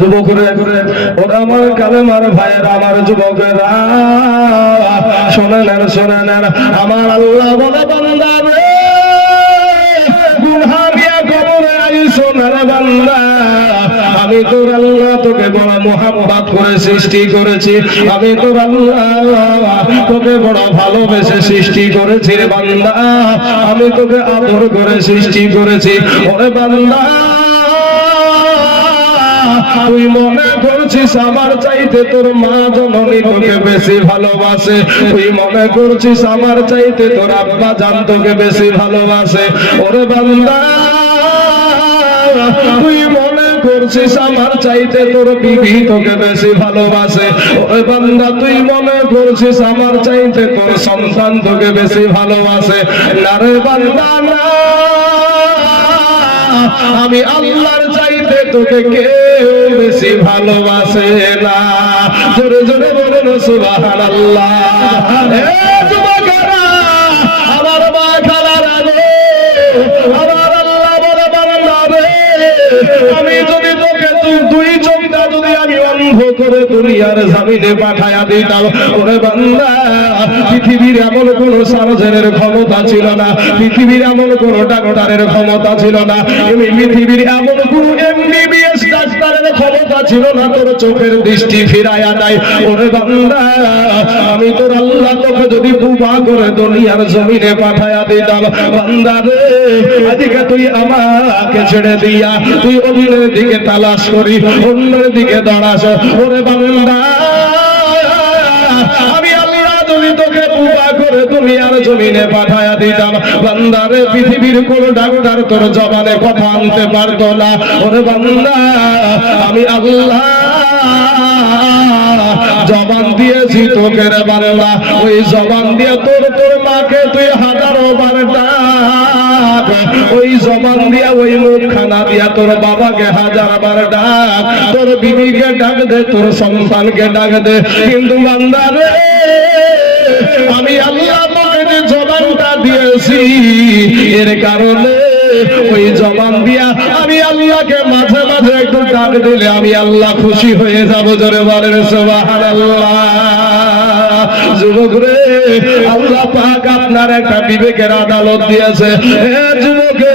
যুবকরে, ওরা আমার কালেমার ভাইয়ের, আমার যুবকেরা। শোনেন শোনেন, আমার আল্লাহ বলে বান্দা রে। গুনহা দিয়া কবরে আইসো না বান্দা। আমি তোর আল্লাহ তোকে বড় মোহাম্মত করে সৃষ্টি করেছি। আমি তোর আল্লাহ তোকে বড় ভালোবেসে সৃষ্টি করেছি রে বান্দা। আমি তোকে আদর করে সৃষ্টি করেছি। ওরে বান্দা। তুই মনে করছিস আমার চাইতে তোর মা জননী তোকে বেশি ভালোবাসে? তুই মনে করছিস আমার চাইতে তোর আব্বা জান তোকে বেশি ভালোবাসে? ওরে বান্দা, তুই মনে করছিস আমার চাইতে তোর বিবি তোকে বেশি ভালোবাসে? বান্দা, তুই মনে করছিস আমার চাইতে তোর সন্তান তোকে বেশি ভালোবাসে? না রে বান্দা, না। আমি আল্লাহর চাইতে তোকে বেশি ভালোবাসে না। জোরে জোরে বলে বাংলা দুই চোখটা যদি আমি অন্ধ করে দুনিয়ার জামিনে পাঠায়া দিতাম পৃথিবীর এমন কোন সার্জনের ক্ষমতা ছিল না, পৃথিবীর এমন কোন ডাক্তারের ক্ষমতা ছিল না, এমনি পৃথিবীর এমন কোন এমবিবিএস ডাক্তারের ক্ষমতা ছিল না তোর চোখের দৃষ্টি ফিরাইয়া দেয় ওরে বান্দা, আমি তোর আল্লাহ তোকে যদি বুবা করে দুনিয়ার জমিনে পাঠায়া দিতাম। বান্দা রে, আজকে তুই আমাকে ছেড়ে দিয়া, তুই অন্যের দিকে তালাশ করি, অন্যের দিকে দাঁড়াস। ওরে বান্দা জমিনে পাঠায়া দিতাম। বান্দারে, পৃথিবীর কোন ডাক্তার তোর জবানে কথা আনতে পারতো না। বান্দা, আমি আল্লাহ জবান দিয়েছি তোকে রে ওই জবান দিয়ে তোর তোর মাকে তুই হাজারো বার ডাক। ওই জবান দিয়া ওই মুখ খানা দিয়া তোর বাবাকে হাজার বার ডাক। তোর বিবিকে ডাক দে, তোর সন্তানকে ডাক দে। কিন্তু বান্দা রে দিয়েছি এর কারণে ওই জবান দিয়া আমি আল্লাহকে মাঝে মাঝে একটু ডাক দিলে আমি আল্লাহ খুশি হয়ে যাব জোরে বলেন সোবাহান যুবক রে, আল্লাহ পাক আপনার একটা বিবেকের আদালত দিয়েছে। আল্লাহ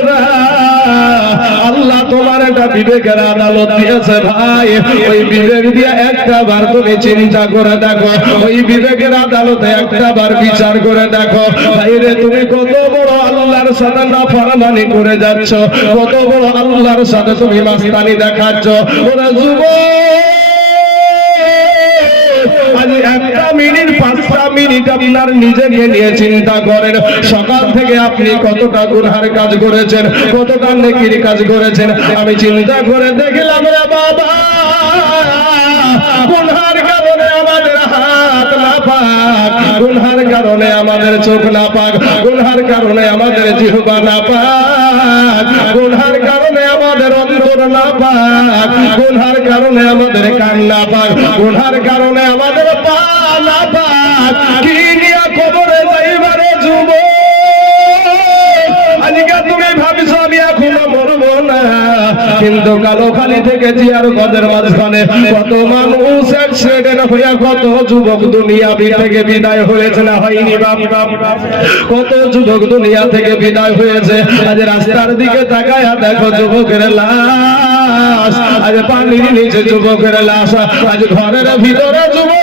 একটা বিবেকের আদালত দিয়েছে ভাই। ওই বিবেক দিয়ে একটা বার তুমি চিন্তা করে দেখো। ওই বিবেকের আদালতে একটা বার বিচার করে দেখো। ভাই রে, তুমি কত বড় আল্লাহর সাথে না ফরমানি করে যাচ্ছ। কত বড় আল্লাহর সাথে তুমি মাস্তানি দেখাচ্ছ। ওরা যুবক! মিনিট, পাঁচটা মিনিট আপনার নিজেকে নিয়ে চিন্তা করেন। সকাল থেকে আপনি কতটা গুনহার কাজ করেছেন, কতটা নেকির কাজ করেছেন, আমি চিন্তা করে দেখলাম রে বাবা, গুনহার কারণে আমাদের হাত না পাক গুনহার কারণে আমাদের চোখ না পাক গুনহার কারণে আমাদের জিহ্বা না পাক গুনহার কারণে আমাদের অন্তর না পাক গুনহার কারণে আমাদের কান না পাক গুনহার কারণে আমাদের পা কিন্তু কালো খালি থেকে জিয়ার কদের মাঝখানে কত মানুষ অ্যাক্সিডেন্ট হইয়া কত যুবক দুনিয়া থেকে বিদায় হয়েছে না হয়নি। কত যুবক দুনিয়া থেকে বিদায় হয়েছে। আজ রাস্তার দিকে তাকায় দেখো যুবকের লাশ। আজ পানির নিচে যুবকের লাশ। আজ ঘরের ভিতরে হে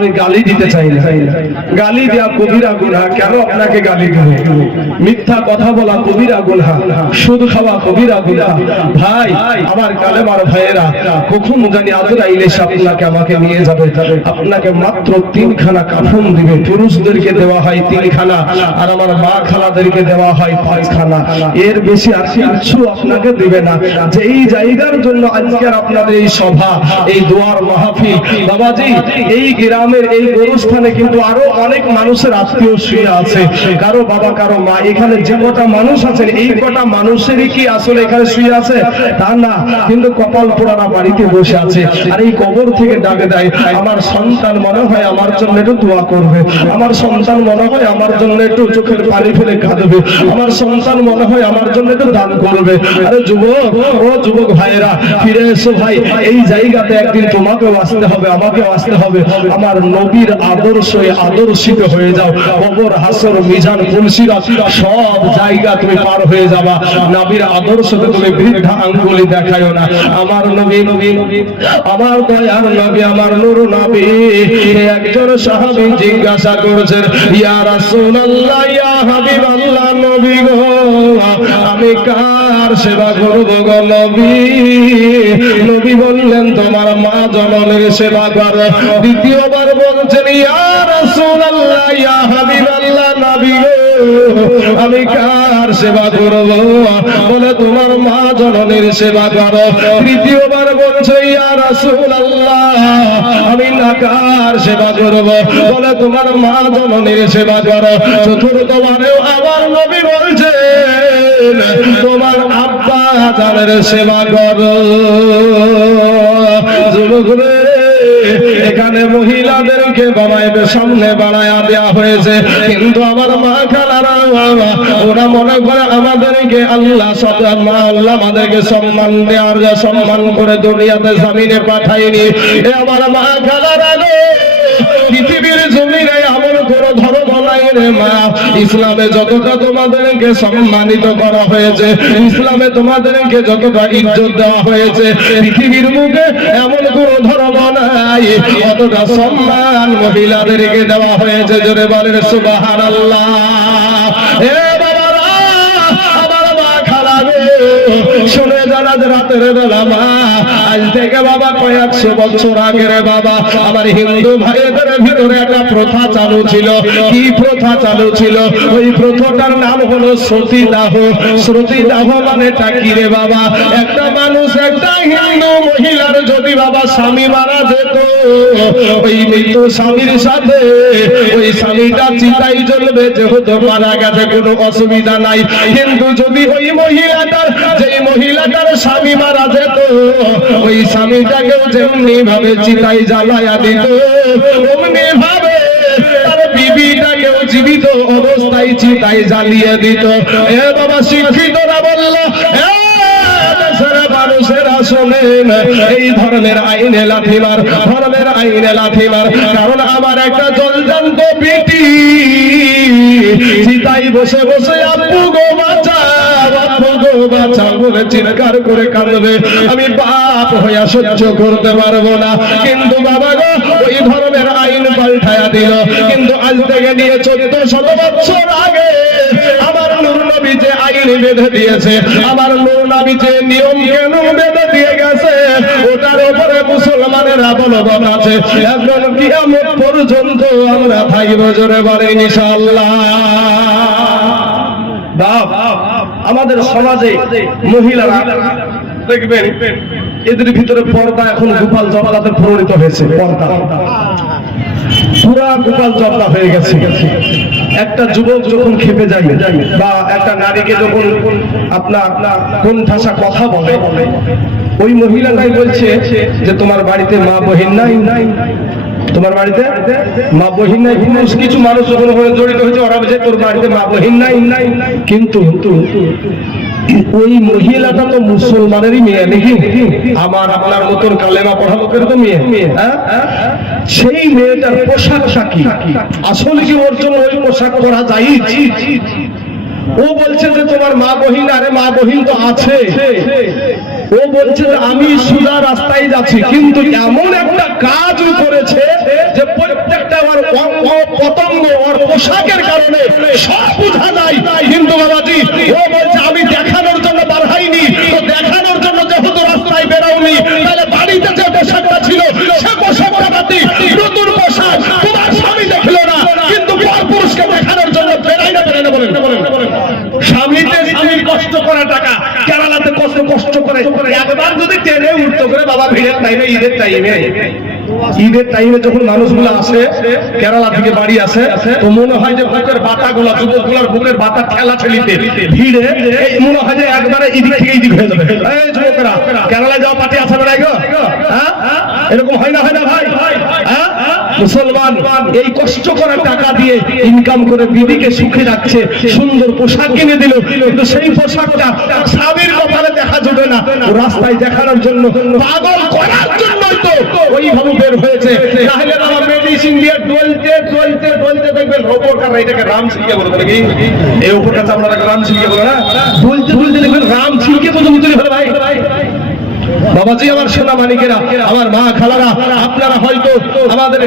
আমি গালি দিতে চাই না। গালি দেওয়া কবিরা গুনাহ, কেন আপনাকে গালি দেব? মিথ্যা কথা বলা কবিরা গুনাহ, সুদ খাওয়া কবিরা গুনাহ। ভাই, আমার কালেমার ভাইয়েরা কখন জানি আজরাইল এসে আপনাকে আমাকে নিয়ে যাবে। আপনাকে মাত্র তিনখানা কাফন দিবে। পুরুষদেরকে দেওয়া হয় তিনখানা, আর আমার মা খালাদেরকে দেওয়া হয় পাঁচখানা। এর বেশি আর কিছু আপনাকে দিবে না। যেই জায়গার জন্য আজকের আপনাদের এই সভা, এই দোয়ার মাহফিল, বাবাজি, এই গ্রাম গ্রামের এই গোরস্থানে কিন্তু আরও অনেক মানুষের আত্মীয় শুয়ে আছে। কারও বাবা, কারও মা, এখানে যে কটা মানুষ আছেন, এই কটা মানুষেরই কি আসলে এখানে শুয়ে আছে? তা না, কিন্তু কপাল পোড়ারা বাড়িতে বসে আছে। আর এই কবর থেকে ডাকে দেয়, আমার সন্তান মনে হয় আমার জন্য একটু দোয়া করবে। আমার সন্তান মনে হয় আমার জন্য একটু চোখের পানি ফেলে কাঁদবে। আমার সন্তান মনে হয় আমার জন্য একটু দান করবে। আরে যুবক, ও যুবক ভাইয়েরা, ফিরে এসো ভাই। এই জায়গাতে একদিন তোমাকেও আসতে হবে, আমাকেও আসতে হবে। আমার নবীর আদর্শে আদর্শিত হয়ে যাও। কবর হাসর, মিজান তুলসিরা সব জায়গা তুমি পার হয়ে যাবা। নবীর আদর্শকে তুমি বৃদ্ধা আঙ্গুলি দেখায়ও না। আমার নবী নবী আমার দয়ার নবী, আমার নুর নবী একজন সাহাবী জিজ্ঞাসা করেছেন, ইয়া রাসূলুল্লাহ, ইয়া হাবিবাল্লাহ নবী গো আমি কার সেবা করব বললেন, তোমার মা জননের সেবা করো। দ্বিতীয়বার বলছেন আমি কার সেবা করব? বলে, তোমার মা জননীর সেবা করো। তৃতীয়বার বলছে আমি না কার সেবা করব। বলে, তোমার মা জননীর সেবা করো। চতুর্থবারেও আবার নবী বলছে তোমার আব্বা জানের সেবা করো। এখানে মহিলাদেরকে বানাইবে সামনে বাড়ায়া দেওয়া হয়েছে। কিন্তু আমার মা খালারা, ওরা মনে করে আমাদেরকে আল্লাহ মা আল্লাহ আমাদেরকে সম্মান দেওয়ার সম্মান করে দুনিয়াতে জামিনে পাঠায়নি। আমার মা খালারা রে মা, ইসলামে যতটা তোমাদেরকে সম্মানিত করা হয়েছে, ইসলামে তোমাদেরকে যতটা ইজ্জত দেওয়া হয়েছে, পৃথিবীর মুখে এমন কোন ধর্ম নাই, অতটা সম্মান মহিলাদেরকে দেওয়া হয়েছে, জোরে বলেন সুবাহান আল্লাহ শুনে যারা রাতের বেলা মা আজ থেকে বাবা কয়েকশো বছর আগে রে বাবা, আমার হিন্দু ভাইদের ভিতরে একটা প্রথা চালু ছিল। কি প্রথা চালু ছিল? ওই প্রথাটার নাম হলো সতীদাহ সতীদাহ মানে টাকি রে বাবা? একটা হিন্দু মহিলার যদি বাবা স্বামী মারা যেত, ওই স্বামীর সাথে, ওই স্বামীটা চিতাই যেহেতু মারা গেছে, কোনো অসুবিধা নাই। কিন্তু যদি ওই মহিলাটার, যেই মহিলাটার স্বামী মারা যেত, ওই স্বামীটাকেও যেমনি ভাবে চিতাই জ্বালায়া দিত অমনি ভাবে জীবিত অবস্থায় চিতাই জ্বালিয়ে দিত। এ বাবা শিক্ষিতরা শোনেন এই ধরনের আইনে আইনে কারণ আমার একটা বসে বসে আব্বু গো চিৎকার করে কাঁদবে। আমি বাপ হইয়া সহ্য করতে পারব না। কিন্তু বাবা গো, ওই আইন পাল্টায়া দিল। কিন্তু আজ থেকে নিয়ে চোদ্দ শত বছর আগে আমার নূর নবী যে আইন বেঁধে দিয়েছে, আমার নূর নবী যে নিয়ম কেন বেঁধে দিয়ে গেছে ওটার উপরে মুসলমানের অবলম্বন আছে এখন কিয়ামত পর্যন্ত আমরা থাকব জোরে বলে ইনশাআল্লাহ। বাপ, আমাদের সমাজে মহিলারা, দেখবেন এদের ভিতরে পর্দা এখন গোপাল জবালাতে পরিণত হয়েছে, পর্দা। পুরা গোপাল জবলা হয়ে গেছে। একটা যুবক যখন খেপে যায়, বা একটা নারীকে যখন আপনার কোন ঠাসা কথা বলে ওই মহিলাটাই বলছে যে তোমার বাড়িতে মা বহিন নাই। নাই তোমার বাড়িতে মা বহিন নাই। পুরুষ কিছু মানুষ ওখানে জড়িত হয়েছে, ওরা বলছে, তোর বাড়িতে মা বহিন নাই। নাই কিন্তু ওই মহিলাটা তো মুসলমানেরই মেয়ে নাকি? আমার আপনার মতন কালেমা পড়া লোকের তো মেয়ে। হ্যাঁ? সেই মেয়েটার পোশাক কি আসলে কি ওর জন্য ওই পোশাক পরা যায় ও বলছে যে তোমার মা বহিন, আরে মা বহিন তো আছে। ও বলছে যে আমি সোজা রাস্তায় যাচ্ছি, কিন্তু এমন একটা কাজ করেছে যে প্রত্যেকটা আমার পতঙ্গ ওর পোশাকের কারণে সব বোঝা যায়। কিন্তু বাবাজি, ও বলছে আমি দেখানোর জন্য বার হয়নি তো দেখানোর জন্য যেহেতু রাস্তায় বেরাওনি তাহলে বাড়িতে যে পোশাকটা ছিল সে পোশাকটা বাতি নতুন পোশাক তোমার স্বামী দেখল না কিন্তু পর পুরুষকে দেখানোর জন্য বেরাই না বেরাই না বলেন বলেন স্বামীতে স্বামীর কষ্ট করা টাকা কেরালাতে কষ্ট কষ্ট করে একবার যদি ট্রেনে উঠতো করে বাবা ভিড়ের টাইমে ঈদের টাইমে ঈদের টাইমে যখন মানুষগুলো আসে কেরালা থেকে বাড়ি আসে, তো মনে হয় যে বুকের যুবক যুবকগুলার বুকের বাতা খেলা ছেলিতে ভিড়ে মনে হয় যে একবারে ঈদ থেকে এদিক হয়ে যাবে। কেরালায় যাওয়া পার্টি আসা বেড়াই গো হ্যাঁ? এরকম হয় না হয় না ভাই? মুসলমান এই কষ্ট করা টাকা দিয়ে ইনকাম করে বিবিকে সুখে রাখছে সুন্দর পোশাক কিনে দিল কিন্তু সেই পোশাকটা স্বামীর কপালে দেখা যাবে না। রাস্তায় দেখানোর জন্য পাগল করার জন্যই তো ওইভাবে বের হয়েছে। তাহলে বাবা মেডিসিন দিয়ে ডলতে ডলতে ডলতে দেখবেন রোবটার এটাকে রাম সিংকে বলে নাকি? এই উপরটা চামড়াটাকে রাম সিংকে বলে না? ডলতে ডলতে দেখবেন রাম সিংকে পর্যন্ত তুলে ফেলে ভাই। বাবাজি আমার সোনা মানিকেরা আমার মা খালারা আপনারা হয়তো আমাদের